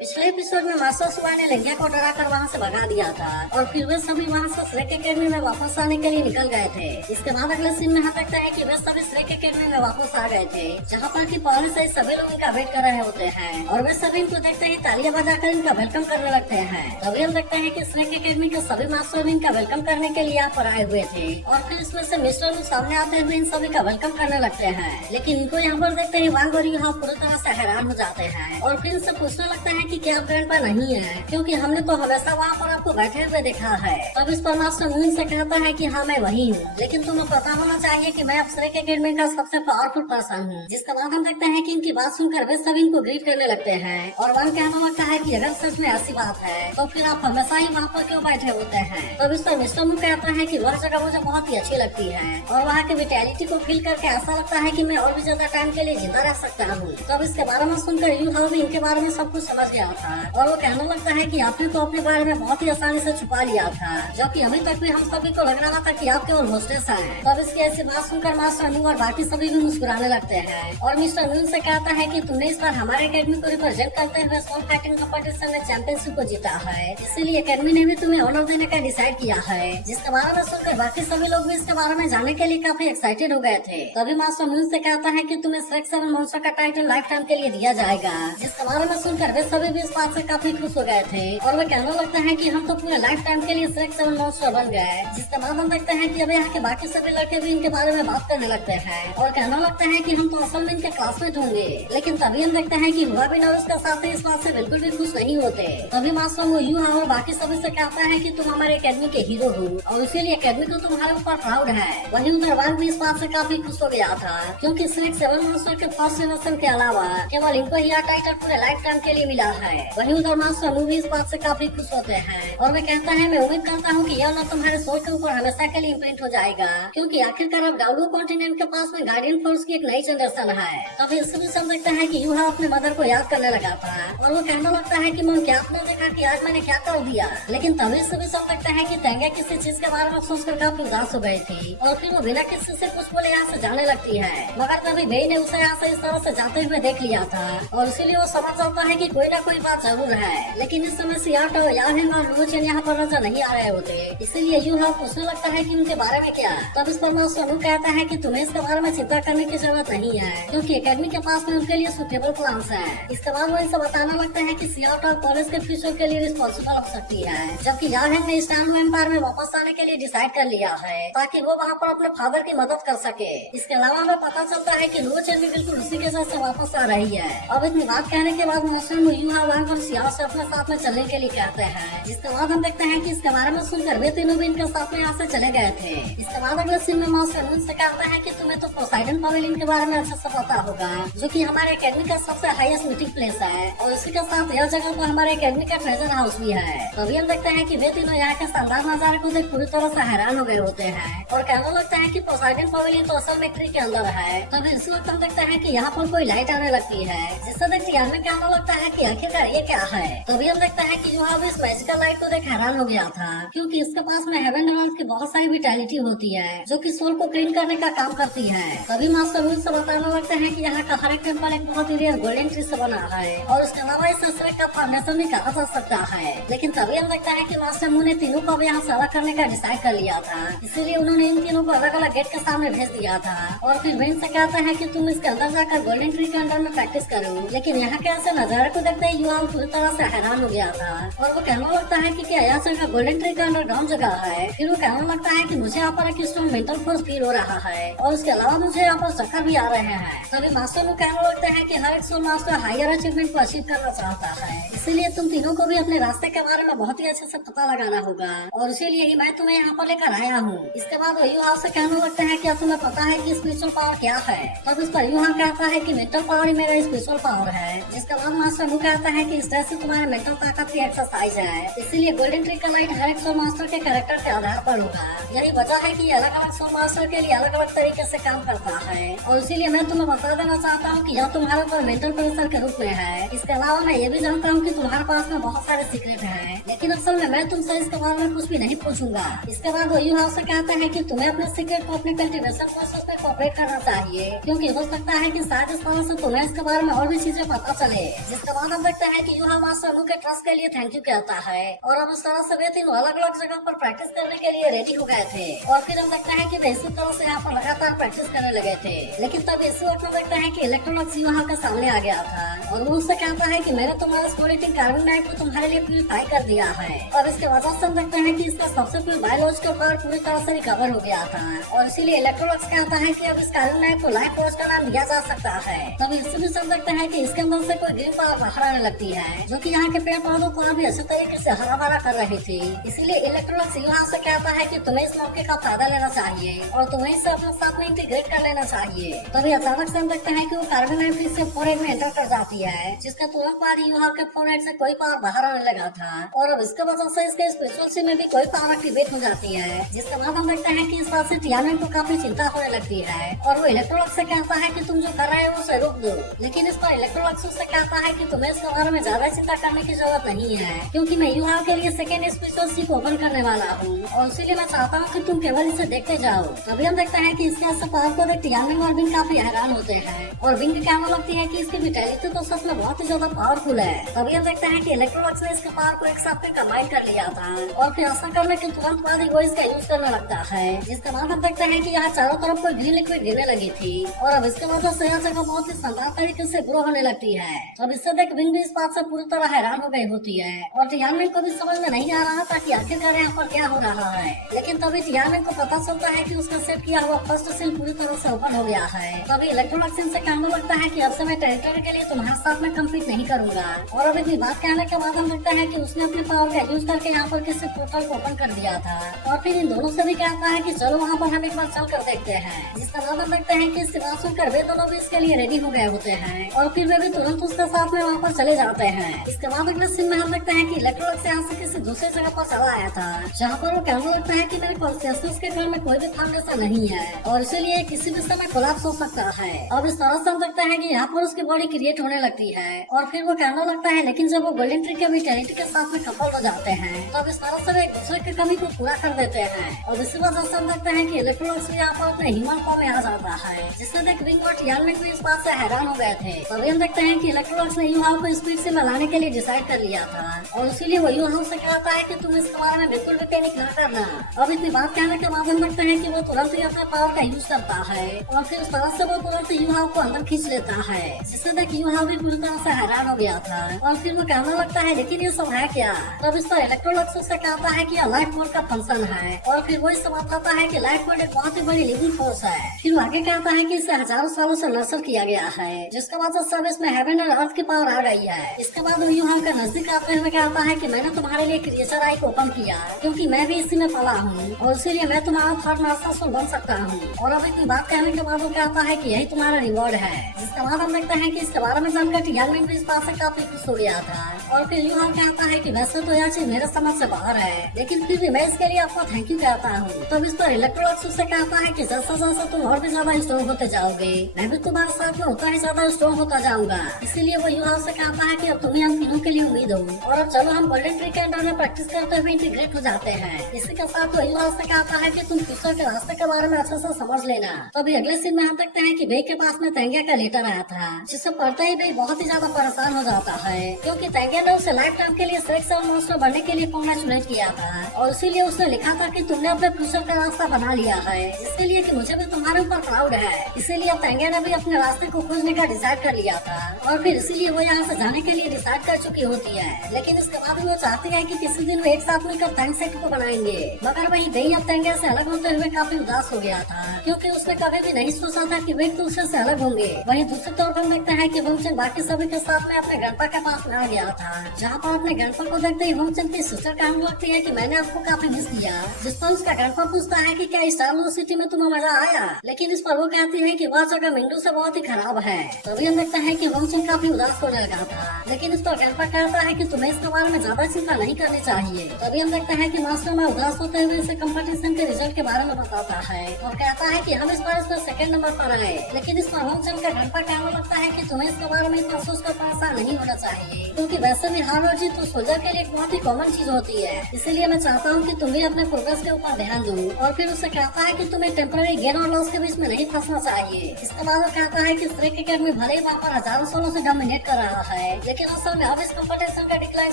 पिछले एपिसोड में मास्टर सुबह ने लिंगिया को डरा कर वहाँ से भगा दिया था और फिर वे सभी वहाँ से श्रेक एकेडमी में वापस आने के लिए निकल गए थे। इसके बाद अगले सीन में हम देखते हैं कि वे सभी श्रेक एकेडमी में वापस आ गए थे, जहाँ पर कि पहले से ही सभी लोग इनका वेट कर रहे होते हैं और वे सभी इनको देखते ही तालियां बजाकर इनका वेलकम करने लगते हैं। तभी हम देखते हैं कि श्रेक एकेडमी के सभी मास्टर भी इनका वेलकम करने के लिए यहाँ पर आए हुए थे और फिर इसमें से मिस्टर लू सामने आते हुए इन सभी का वेलकम करने लगते हैं। लेकिन इनको यहाँ पर देखते ही वांग और यूहा पूरी तरह से हैरान हो जाते हैं और फिर इनसे पूछने लगते हैं कि क्या आप ग्रैंडपा नहीं है, क्योंकि हमने तो हमेशा वहाँ पर आपको बैठे हुए देखा है। तब इस पर मास्टर मून से कहता है कि हाँ मैं वही हूँ, लेकिन तुम्हें पता होना चाहिए कि मैं अब श्रेक एकेडमी का सबसे पावरफुल पर्सन हूँ। जिसके बाद हम देखते हैं कि इनकी बात सुनकर वे सभी इनको ग्रीट करने लगते हैं और वहाँ कहना लगता है कि अगर सच में ऐसी बात है तो फिर आप हमेशा ही वहाँ पर क्यों बैठे होते हैं। तब इस पर मिस्टर मून कहता है कि वह जगह मुझे बहुत ही अच्छी लगती है और वहाँ की विटैलिटी को फील करके ऐसा लगता है कि मैं और भी ज्यादा टाइम के लिए जिंदा रह सकता हूँ। तब इसके बारे में सुनकर यू हाउ भी इनके बारे में सब कुछ समझ गया था और वो कहने लगता है कि आपने तो अपने बारे में बहुत ही आसानी से छुपा लिया था, जो कि अभी तक भी हम सभी को लग रहा था कि आप केवल होस्टेस हैं। तब इसकी ऐसी बात सुनकर मास्टर मून और बाकी सभी भी मुस्कुराने लगते हैं और मिस्टर मून से कहता है कि तुमने इस बार हमारे एकेडमी को रिप्रेजेंट करते हुए स्मॉल फाइटिंग कॉम्पिटिशन में चैंपियनशिप को जीता है, इसीलिए एकेडमी ने भी तुम्हें ऑनर देने का डिसाइड किया है। जिसके बारे में सुनकर बाकी सभी लोग भी इसके बारे में जानने के लिए काफी एक्साइटेड हो गए थे। तभी मास्टर मून से कहता है कि तुम्हें श्रेक 7 मॉन्स्टर का टाइटल लाइफ टाइम के लिए दिया जाएगा। जिसके बारे में सुनकर वे सभी भी इस बात से काफी खुश हो गए थे और वे कहने लगते हैं कि हम तो पूरे लाइफ टाइम के लिए श्रेक 7 मॉन्स्टर बन गए। जिसके बाद हम देखते हैं कि अब यहाँ के बाकी सभी लड़के भी इनके बारे में बात करने लगते हैं और कहने लगते हैं कि हम तो असल में इनके क्लासमेट होंगे। लेकिन तभी हम देखते हैं कि हुआ भी और उसका साथ इस बात से बिल्कुल भी खुश नहीं होते। तभी मास्टर वो यूं और बाकी सभी से कहता है कि तुम हमारे एकेडमी के हीरो हो और इसीलिए एकेडमी को तुम्हारे ऊपर प्राउड है। वहीं उधर वांग भी इस बात से काफी खुश हो गया था, क्योंकि श्रेक 7 मॉन्स्टर के फर्स्ट जनरेशन के अलावा केवल इनको ही यह टाइटल पूरे लाइफ टाइम के लिए मिला है। वहीं उधर मास्टर मूवी इस बात से काफी खुश होते हैं और वे कहता है मैं उम्मीद करता हूँ कि यह ना तुम्हारे सोल के ऊपर हमेशा के लिए इम्प्रिंट हो जाएगा, क्योंकि आखिरकार अब डाउलो कॉन्टिनेंट के पास में गार्डियन फोर्स की एक नई जनरेशन है। तो फिर इससे भी सब देखते हैं कि यूहा अपने मदर को याद करने लगा था और वो कहने लगता है कि मम क्या आपने देखा कि आज मैंने क्या कर दिया। लेकिन तभी से भी सब देखते हैं कि तेंगे किसी चीज के बारे में सोचकर काफी उदास हो गई थी और फिर वो बिना किसी से कुछ बोले यहाँ से जाने लगती है। मगर तभी बेई ने उसे यहाँ से इस तरह से जाते हुए देख लिया था और इसीलिए वो समझ जाता है कि कोई ना कोई बात जरूर है। लेकिन इस समय सियाट और याहिन और लुचेन यहाँ पर नजर नहीं आ रहे होते, इसीलिए यूहा पूछने लगता है कि उनके बारे में क्या। तब इस पर मास्टर कहता है कि तुम्हें इसके बारे में चिंता करने की जरूरत नहीं है, क्योंकि एकेडमी के पास में उनके लिए सुटेबल प्लान्स है। इसके बाद वो इनसे बताने लगते हैं कि सियाट और कॉलेज के फ्यूचर के लिए रिस्पॉन्सिबल हो सकती है, जबकि याहिन ने स्टैंड एम्पायर में वापस आने के लिए डिसाइड कर लिया है ताकि वो वहाँ पर अपने फादर की मदद कर सके। इसके अलावा हमें पता चलता है कि लुचेन भी बिल्कुल उसी के साथ वापस आ रही है। अब इतनी बात कहने के बाद मास्टर यूहा वांग और सियाट से अपने साथ में चलने के लिए कहते हैं। जिसके बाद हम देखते हैं कि इसके बारे में सुनकर वे तीनों भी इनके साथ में यहाँ से चले गए थे। इसके बाद अगले सीन में मास्टर मून से कहता है कि तुम्हें तो पोसाइडन पवेलियन के बारे में अच्छे से पता होगा, जो कि हमारे एकेडमी का सबसे हाईएस्ट मीटिंग प्लेस है और इसी के साथ यह जगह पर हमारे एकेडमी का ट्रेजर हाउस भी है। तभी हम देखते हैं कि वे तीनों यहाँ के शानदार नजारे को देख पूरी तरह से हैरान हो गए होते हैं और कहने लगते हैं कि पोसाइडन पवेलियन तो असल में ट्री के अंदर है। तभी इसी वक्त हम देखते हैं कि यहाँ पर कोई लाइट आने लगती है, जिससे देख यार में कहने लगता है कि आखिरकार ये क्या है। तभी हम देखते हैं कि यूहा भी इस मैजिकल लाइट को देख हैरान हो गया था, क्योंकि इसके पास में हेवन एंड अर्थ की बहुत सारी विटैलिटी होती है जो कि सोल को क्लीन करने का काम करती है। तभी मास्टर मून से बताने लगते हैं कि यहाँ का हर एक टेम्पल एक बहुत ही रेयर गोल्डन ट्री से बना है और उसके अलावा इस श्रेक का फाउंडेशन भी कहा जा सकता है। लेकिन तभी हम देखते हैं कि मास्टर मून ने तीनों को अब यहाँ से अलग करने का डिसाइड कर लिया था, इसीलिए उन्होंने इन तीनों को अलग अलग गेट के सामने भेज दिया था और फिर वे इनसे कहते हैं कि तुम इसके अंदर जाकर गोल्डन ट्री के अंदर में प्रैक्टिस करो। लेकिन यहाँ के ऐसे नजारे को देखते ही युवा पूरी तरह से हैरान हो गया था और वो कहने लगता है कि क्या यह जगह गोल्डन ट्री का अंडरग्राउंड जगह है। फिर वो कहने लगता है कि मुझे यहाँ पर एक स्ट्रॉन्ग मेंटल फोर्स फील हो रहा है और उसके अलावा मुझे यहाँ पर चक्कर भी आ रहे हैं। तभी मास्टर को कहने लगता है कि हर एक सोल मास्टर हायर अचीवमेंट को अचीव करना चाहता है, इसीलिए तुम तीनों को भी अपने रास्ते के बारे में बहुत ही अच्छे से पता लगाना होगा और इसीलिए ही मैं तुम्हें यहाँ पर लेकर आया हूँ। इसके बाद वो यूहा से कहने लगते हैं क्या तुम्हें पता है कि स्पिरिचुअल पावर क्या है। तब इस पर यूहा कहता है कि मेंटल पावर ही मेरा स्पिरिचुअल पावर है। जिसके बाद मास्टर कहता है कि इस तरह से तुम्हारे मेंटल ताकत की एक्सरसाइज है, इसीलिए गोल्डन ट्री का लाइट हर एक सोल मास्टर के कैरेक्टर के आधार पर होगा। यही वजह है कि ये अलग अलग सोल मास्टर के लिए अलग अलग तरीके से काम करता है और इसीलिए मैं तुम्हें बता देना चाहता हूँ कि यह तुम्हारे ऊपर मेंटल प्रेशर के रूप में है। इसके अलावा मैं ये भी जानता हूँ कि तुम्हारे पास में बहुत सारे सीक्रेट हैं, लेकिन असल में मैं तुमसे इसके बारे में कुछ भी नहीं पूछूंगा। इसके बाद वो यूहाव से कहता है कि तुम्हें अपने सीक्रेट को अपने कल्टीवेशन प्रोसेस में कोऑपरेट करना चाहिए, क्योंकि हो सकता है कि शायद इस तरह से तुम्हें इसके बारे में और भी चीजें पता चले। जिसके बाद हम देखते हैं कि यूहाव मास्टर लू के ट्रस्ट के लिए थैंक यू कहता है, और अब इस तरह से वे तीनों अलग अलग जगह पर प्रैक्टिस करने के लिए रेडी हो गए थे। और फिर हम देखते हैं कि वे इसी तरह से यहाँ पर लगातार प्रैक्टिस करने लगे थे। लेकिन तब इसी वक्त हम देखते हैं कि इलेक्ट्रोलक्स यूहाव के सामने आ गया था, और वो उससे कहता है कि मैंने तुम्हारे स्टोरेटिंग कार्बन डाइऑक्साइड को तुम्हारे लिए प्यूरिफाई कर दिया है। और इसके वजह से हम देखते हैं कि इसका सबसे पूरी बायोलॉजिकल पावर पूरी तरह से रिकवर हो गया था, और इसीलिए इलेक्ट्रोलक्स कहता है कि अब इस कार्बन डाइऑक्साइड को लाइफ फोर्स का नाम दिया जा सकता है। तब इससे भी सब देखते हैं कि इसके अंदर से कोई ग्रीन पावर बाहर आने लगती है, जो कि यहाँ के पेड़ पौधों को भी अच्छे तरीके से हरा भरा कर रही थी। इसीलिए इलेक्ट्रोलक्स यूहाव से कहता है कि तुम्हें इस मौके का फायदा लेना चाहिए और तुम्हें इसे अपने साथ में इंटीग्रेट कर लेना चाहिए। तभी अचानक से हम देखते हैं कि वो कार्बन डाइऑक्साइड से फोरहेड में एंटर कर जाती है, जिसका तुरंत बाद यूहाव के फोरहेड से कोई पावर बाहर आने लगा था, और अब इसके वजह से इसके स्पिरिचुअल में भी कोई पावर एक्टिवेट हो जाती है। जिसके बाद हम देखते हैं कि इस बात से टियानमेन को काफी चिंता होने लगती है, और वो इलेक्ट्रोलक्स से कहता है कि तुम जो कर रहे हो उसे रोक दो। लेकिन इस पर इलेक्ट्रोलक्स उससे कहता है कि तुम्हें इसके बारे में ज्यादा चिंता करने की जरूरत नहीं है, क्योंकि मैं यूहाव के लिए सेकेंड स्पिरिचुअल शिप ओपन करने वाला हूँ, और इसीलिए मैं चाहता हूँ कि तुम केवल इसे देखते जाओ। तभी हम देखते हैं कि इसके ऐसे पावर को देख टियानमेन और बिंग काफी हैरान होते हैं, और बिंग को कहने लगती है कि इसकी विटैलिटी तो सच में बहुत ही ज्यादा पावरफुल है। तभी हम देखते हैं कि इलेक्ट्रोलक्स ने इसके पावर को एक साथ में कंबाइन कर लिया था, और फिर ऐसा करने के तुरंत बाद ही वो इसका यूज करने लगता है। जिसके बाद हम देखते हैं कि यहाँ चारों तरफ कोई ग्रीन लिक्विड गिरने लगी थी, और अब इसके वजह से यह जगह बहुत ही शानदार तरीके से ग्रो होने लगती है। अब इससे देख बिंग भी इस बात से पूरी तरह हैरान हो गई होती है, और टियानमेन को भी समझ में नहीं आ रहा था कि आखिरकार यहाँ पर क्या हो रहा है। लेकिन तभी टियानमेन को पता चलता है कि उसका सेट किया हुआ फर्स्ट सील पूरी तरह से ओपन हो गया है। तभी इलेक्ट्रोलक्स से कहने लगता है कि अब से मैं टेरिटरी के लिए तुम्हारे साथ में कम्पीट नहीं करूंगा, और अब इतनी बात कहने के बाद हम देखते हैं कि उसने अपने पावर का यूज करके यहाँ पर किसी पोर्टल को ओपन कर दिया था, और फिर इन दोनों से भी कहता है कि चलो वहाँ पर हम एक बार चल कर देखते हैं। जिसका बाद हम देखते हैं कि इसकी बात सुनकर वे दोनों भी इसके लिए रेडी हो गए होते हैं, और फिर वे भी तुरंत उसके साथ में वहाँ पर चले जाते हैं। इसके बाद अगले सीन में हम देखते हैं कि इलेक्ट्रोलक्स यहाँ से किसी दूसरी जगह पर चला आया था, जहाँ पर वो कहने लगता है कि मेरे कॉन्शियसनेस के घर में कोई भी फाउंडेशन नहीं है, और इसीलिए किसी भी समय कोलैप्स हो सकता है। अब इस तरह से हम देखते हैं कि यहाँ पर उसकी बॉडी क्रिएट होने लगती है, और फिर वो कहने लगता है लेकिन जब वो गोल्डन ट्री के विटैलिटी के साथ में कपल हो जाते हैं, तब इस तरह से वे एक दूसरे की कमी को पूरा कर देते हैं। और इसी वजह से हम देखते हैं कि इलेक्ट्रोलक्स भी यहाँ पर अपने ह्यूमन फॉर्म में आ जाता है, जिससे देख बिंग और टियानमेन भी इस बात से हैरान हो गए थे। तभी हम देखते हैं कि इलेक्ट्रोलक्स ने यूहाव को स्पीड से मिलाने के लिए डिसाइड कर लिया था, और इसीलिए वो यूहाव से कहता है कि तुम इसके बारे में बिल्कुल भी पैनिक न करना। अब इतनी बात कहने के बाद हम देखते हैं कि वो तुरंत ही अपने पावर का यूज करता है, और फिर उस तरह से वो तुरंत यूहाव को अंदर खींच लेता है, जिससे देख यूहाव भी पूरी तरह से हैरान हो गया था, और फिर वो कहने लगता है लेकिन ये सब है क्या। तब इस पर इलेक्ट्रोलक्स उससे कहता है कि यह लाइफ फोर्स का फंक्शन है, और फिर वो इससे बताता है कि लाइफ फोर्स एक बहुत ही बड़ी लिविंग फोर्स है। फिर वो आगे कहता है कि इसे हजारों सालों से नर्चर किया गया है, जिसके बाद सब इसमें हेवन और अर्थ की पावर आ गई है। इसके बाद वो यूहाव का नजदीक आते हुए कहता है कि मैंने तुम्हारे लिए क्रिएचर आई को ओपन किया, क्योंकि मैं भी इसी में पला हूँ, और इसीलिए मैं तुम्हारा थर्ड मास्टर बन सकता हूँ। और अब इतनी बात कहने के बाद वो कहता है कि यही तुम्हारा रिवॉर्ड है। जिसके बाद हम देखते हैं कि इसके बारे में जानकर टियानमेन भी इस बात से काफी खुश हो गया था, और फिर यूहाव कहता है कि वैसे तो यह चीज मेरे समझ से बाहर है, लेकिन फिर भी मैं इसके लिए आपको थैंक यू कहता हूँ। तब इस पर इलेक्ट्रोलक्स उससे कहता है कि जैसा जैसा तुम और भी ज्यादा स्ट्रॉन्ग होते जाओगे, मैं भी तुम्हारे साथ में उतना ही ज्यादा स्ट्रॉन्ग होता जाऊंगा। इसीलिए वो यूहाव से कहता है कि अब तुम्हें हम तीनों के लिए उम्मीद हो, और अब चलो हम गोल्डन ट्री के अंदर में प्रैक्टिस करते हुए इंटीग्रेट हो जाते हैं। इसी के साथ वो यूहाव से कहता है कि तुम फ्यूचर के रास्ते के बारे में अच्छे से समझ लेना। तो अभी अगले सीन में हम देखते हैं कि बे के पास में तेंगे का लेटर आया था, जिसे पढ़ते ही बे बहुत ही ज्यादा परेशान हो जाता है, क्योंकि तेंगे ने उसे लाइफ टाइम के लिए सेक्सुअल मॉन्स्टर बनने के लिए कांग्रेचुलेट किया था, और इसीलिए उसने लिखा था कि तुमने अपने फ्यूचर का रास्ता बना लिया है, इसके लिए कि मुझे भी तुम्हारे ऊपर प्राउड है। इसीलिए अब तेंगे ने भी अपने रास्ते को खोजने का डिसाइड कर लिया था, और फिर इसीलिए वो यहाँ से जाने के लिए डिसाइड कर चुकी होती है। लेकिन इसके बाद वो चाहती है कि किसी दिन वो एक साथ मिलकर थैंक सेट को बनाएंगे। मगर वही बे अब तेंगे से अलग होते हुए काफी उदास हो गया था, क्योंकि उसने कभी भी नहीं सोचा था कि वे एक दूसरे से अलग होंगे। वहीं दूसरे तौर पर देखते हैं कि होमचंद बाकी सभी के साथ में अपने गणपा के पास में आ गया था, जहाँ पर अपने गणपा को देखते ही होमचंद की सिस्टर कहने लगती है कि मैंने आपको काफी मिस किया। जिस पर उसका गणपा पूछता है कि क्या स्टार सिटी में तुम्हें मजा आया, लेकिन इस पर वो कहती है कि वह जगह मिंडू से बहुत ही खराब है। तभी हम देखते हैं कि होमचंद काफी उदास होने लगा था, लेकिन इस पर गणपा कहता है कि तुम्हें इसके बारे में ज्यादा चिंता नहीं करनी चाहिए। तभी हम देखते हैं कि मास्टर में उदास होते हुए इसे कंपटीशन के रिजल्ट के बारे में बताता है, और कहता है कि हम इस बार इसमें सेकंड नंबर पर आए। लेकिन इस पर होमचंद का गणपा कहने लगता है कि तुम्हें इसके बारे में इतना सोचकर परेशान नहीं होना चाहिए। चाहिए, क्योंकि वैसे भी हार और जीत तो सोल्जर के लिए एक बहुत ही कॉमन चीज होती है। इसीलिए मैं चाहता हूँ कि तुम भी अपने प्रोग्रेस के ऊपर ध्यान दो। और फिर उससे कहता है कि तुम्हें टेम्पररी गेन और लॉस के बीच में नहीं फंसना चाहिए। इसके बाद वो कहता है कि स्ट्रेक एकेडमी भले ही वहाँ पर हजारों सालों से डोमिनेट कर रहा है, लेकिन असल में अब इस कंपटीशन का डिक्लाइन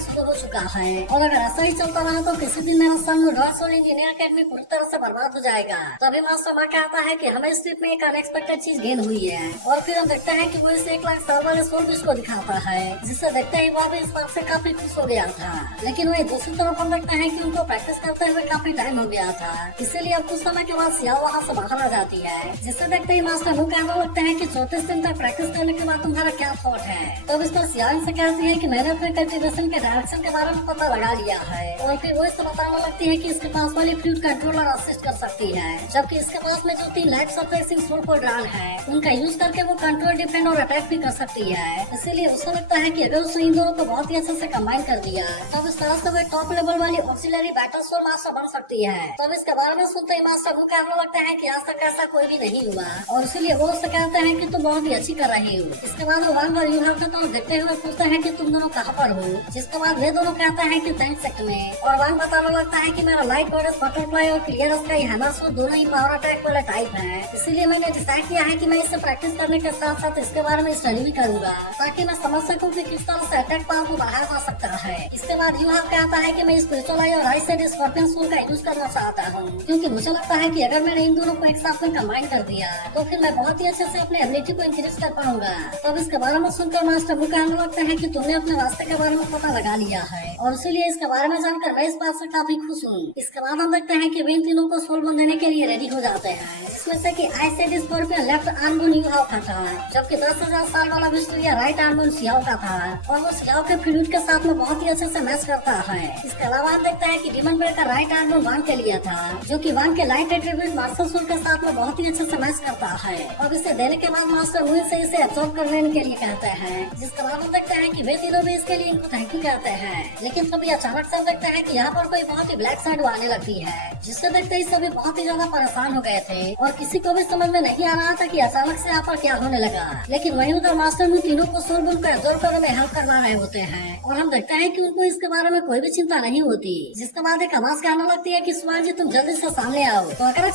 शुरू हो चुका है। और अगर ऐसा ही चलता रहा तो किसी दिन मेरा सन डॉर्सल इंजीनियर अकेडमी पूरी तरह से बर्बाद हो जाएगा। तभी मास्टर माँ कहता है कि हमें इस ट्रिप में एक अनएक्सपेक्टेड चीज गेन हुई है। और फिर हम देखते हैं कि वो इस 1 लाख साल वाले सोल फिश को दिखाता है, जिससे देखते ही वह भी इस बात से काफी खुश हो गया था। लेकिन वही दूसरी तरफ हम देखते हैं कि उनको प्रैक्टिस करते हुए काफी टाइम हो गया था। इसीलिए अब कुछ समय के बाद सियाओ वहाँ से बाहर आ जाती है, जिससे देखते ही मास्टर मुँह कहने लगते हैं कि 34 दिन तक प्रैक्टिस करने के बाद तुम्हारा क्या थॉट है। तब इस पर सियाओ से कहती है कि मैंने अपने कल्टीवेशन के डायरेक्शन के बारे में पता लगा लिया है। और फिर वो इससे बताने लगती है कि इसके पास वाली फ्लूइड कंट्रोलर असिस्ट कर सकती है, जबकि इसके पास में जो 3 लाइफ सप्रेसिंग सोलफुल ड्रान है उनका यूज करके वो कंट्रोल, डिफेंड और अटैक भी कर सकती है। इसीलिए उसे लगता है कि अगर उसने इन दोनों को बहुत ही अच्छे से कंबाइन कर दिया तब इस तरह से वो टॉप लेवल वाली ऑक्सिलरी बैटल सोल मास्टर बन सकती है। तब इसके बारे में सुनते ही मास्टर मुँह कहने लगता है कि आज तक ऐसा कोई भी नहीं हुआ, और इसीलिए वो उससे कहते हैं कि तुम बहुत ही अच्छी कर रही हो। इसके बाद वो वांग और यूहान का तो देखते हुए पूछते हैं कि तुम दोनों कहाँ पर हो, जिसके बाद वे दोनों कहते हैं कि टैंक सेक्टर में। और वांग बताने लगता है कि मेरा लाइट गॉडेस बटरफ्लाई और क्लियर स्काई हैनासो दोनों ही पावर अटैक वाला टाइप है, इसीलिए मैंने डिसाइड किया है कि मैं इससे प्रैक्टिस करने के साथ साथ इसके बारे में स्टडी भी करूंगा, ताकि मैं समझ सकूं कि किस तरह से अटैक पावर को बढ़ाया जा सकता है। इसके बाद यूहान कहता है कि मैं स्पिरिचुअल आई और आई सेड स्कॉर्पियन सोल का यूज करना चाहता हूँ, क्योंकि मुझे लगता है कि अगर मैंने इन दोनों को एक साथ में कंबाइन कर दिया तो फिर मैं बहुत ही अच्छे से अपने एबिलिटी को इंक्रीज कर पाऊंगा। तब इसके बारे में सुनकर मास्टर वो कहने लगता है कि तुमने अपने रास्ते के बारे में पता लगा लिया है, और इसीलिए इसके बारे में जानकर मैं इस बात से काफी खुश हूँ। इसके बाद हम देखते हैं कि वे इन तीनों को सोल बन देने के लिए रेडी हो जाते हैं, जिसमें से कि I said scorpion left arm bone Yuhao का था, जबकि 10,000 साल वाला Victoria right arm bone Xiao का था, और वो सियाओ के फ्लूइड के साथ में बहुत ही अच्छे से मैच करता है। इसके अलावा हम देखते हैं कि डीमन ब्रेड का राइट आर्म बोन वांग के लिए था, जो कि वांग के लाइट एट्रीब्यूट मास्टर सोल के साथ में बहुत ही अच्छे से मैच करता है। और इसे देने के बाद मास्टर मुझे से इसे एब्सॉर्ब कर लेने के लिए कहते हैं, जिसके बाद हम देखते हैं कि वे तीनों भी इसके लिए इनको थैंक यू कहते हैं। लेकिन तभी अचानक से हम देखते हैं कि यहाँ पर कोई बहुत ही ब्लैक साइड आने लगती है, जिससे देखते ही सभी बहुत ही ज्यादा परेशान हो गए थे और किसी को भी समझ में नहीं आ रहा था कि अचानक से यहाँ पर क्या होने लगा। लेकिन वहीं उधर मास्टर मुझे तीनों को सोल बोन को एब्सॉर्ब करने में हेल्प करवा रहे होते हैं, और हम देखते हैं कि उनको इसके बारे में कोई भी चिंता नहीं होती। जिसके बाद एक आवाज कहने लगती है कि सुभाष जी तुम जल्दी से सामने आओ। तो अगर